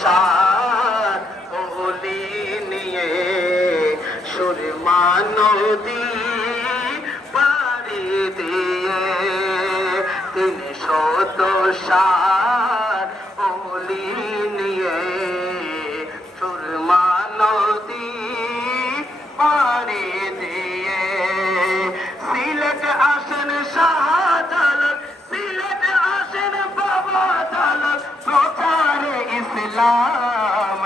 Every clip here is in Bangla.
সার ওলি নিয়ে সুরমা নদী পাড়ি দিয়ে 300 ওলি নিয়ে সুরমা নদী পাড়ি দিয়ে সিলেট আসেন শাহজালাল, সিলেট আসেন বাবা জালাল প্রচারে ইসলাম।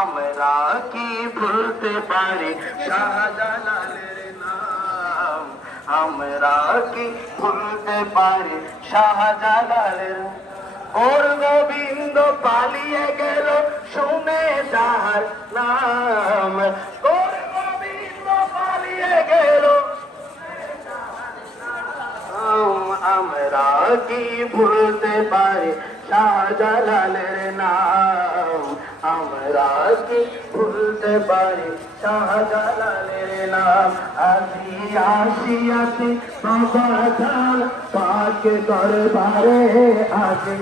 আমরা কি ভুলতে পারি শাহজালালের নাম? আমরা কি ভুলতে পারি শাহজালালের? ওর গোবিন্দ পালিয়ে গেল শুনে যাহার নাম। ওর গোবিন্দ পালিয়ে গেল, আমরা কি ভুলতে পারি শাহজালালের নাম? আমরা কি ভুলতে পারি শাহজালালের নাম? আজি আসিয়াছি বাবা জান পাক দরবারে, আজি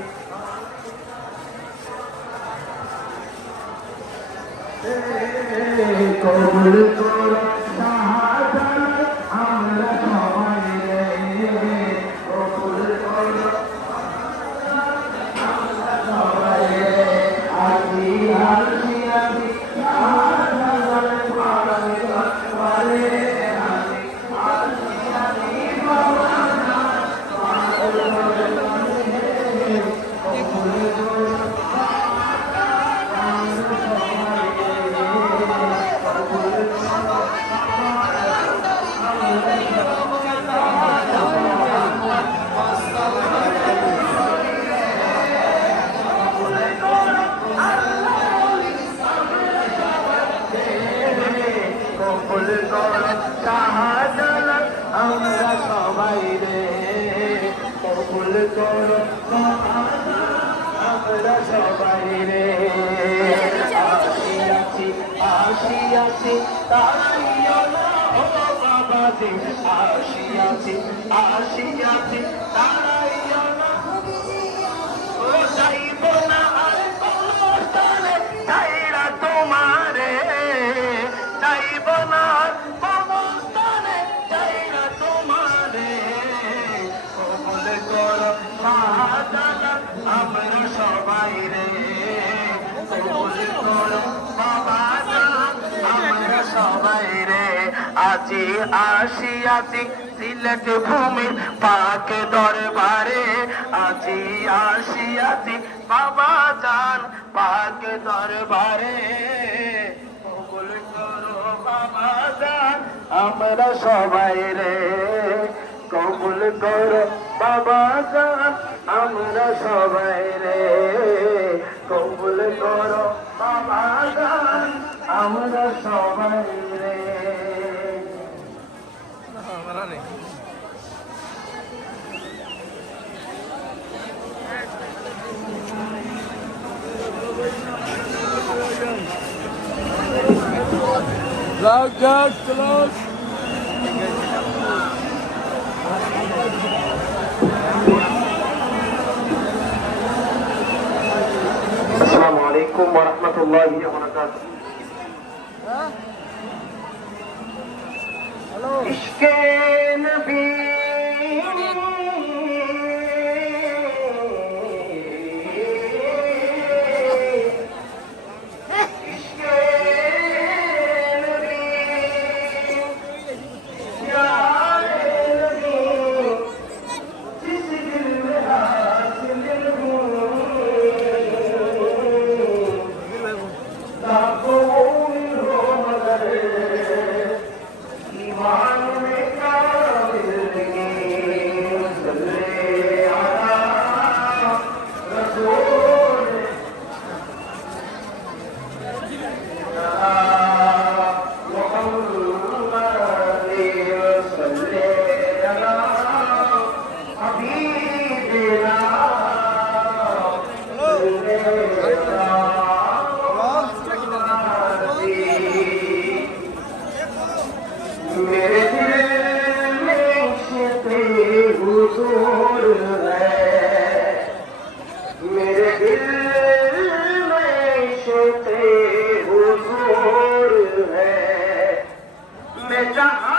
কবুল করো শাহজালাল আমরা সবাই রে, কবুল করো আমরা সবাই রে। আজি আসিয়াছি শাহজালাল পাক দরবারে, আজি আসিয়াছি বাবা জান পাক দরবারে, কবুল করো শাহজালাল আমরা সবাই রে, কবুল করো আমরা সবাই রে। আসিয়াছি আসিয়াছি তারাইও না ও বাবাজি, আসিয়াছি আসিয়াছি তারাইও না, ও যাইব না আর কোনো স্থানে যাইরা তোমারে, যাইব না আর কোনো স্থানে যাইরা তোমারে, কবুল করো শাহজালাল আমরা সবাই রে, কবুল করো বাবা জান আমরা সবাই রে। আজি আসিয়াছি সিলেট ভূমির পাক দরবারে, আজি আসিয়াছি বাবা জান পাক দরবারে, কবুল করো বাবা জান আমরা সবাই রে, কবুল করো বাবা জান আমরা সবাই রে, কবুল করো বাবা জান আমরা সবাই রে। আসসালামু আলাইকুম ওয়া রাহমাতুল্লাহি ওয়া বারাকাতুহু। ইশকে নবী জাহান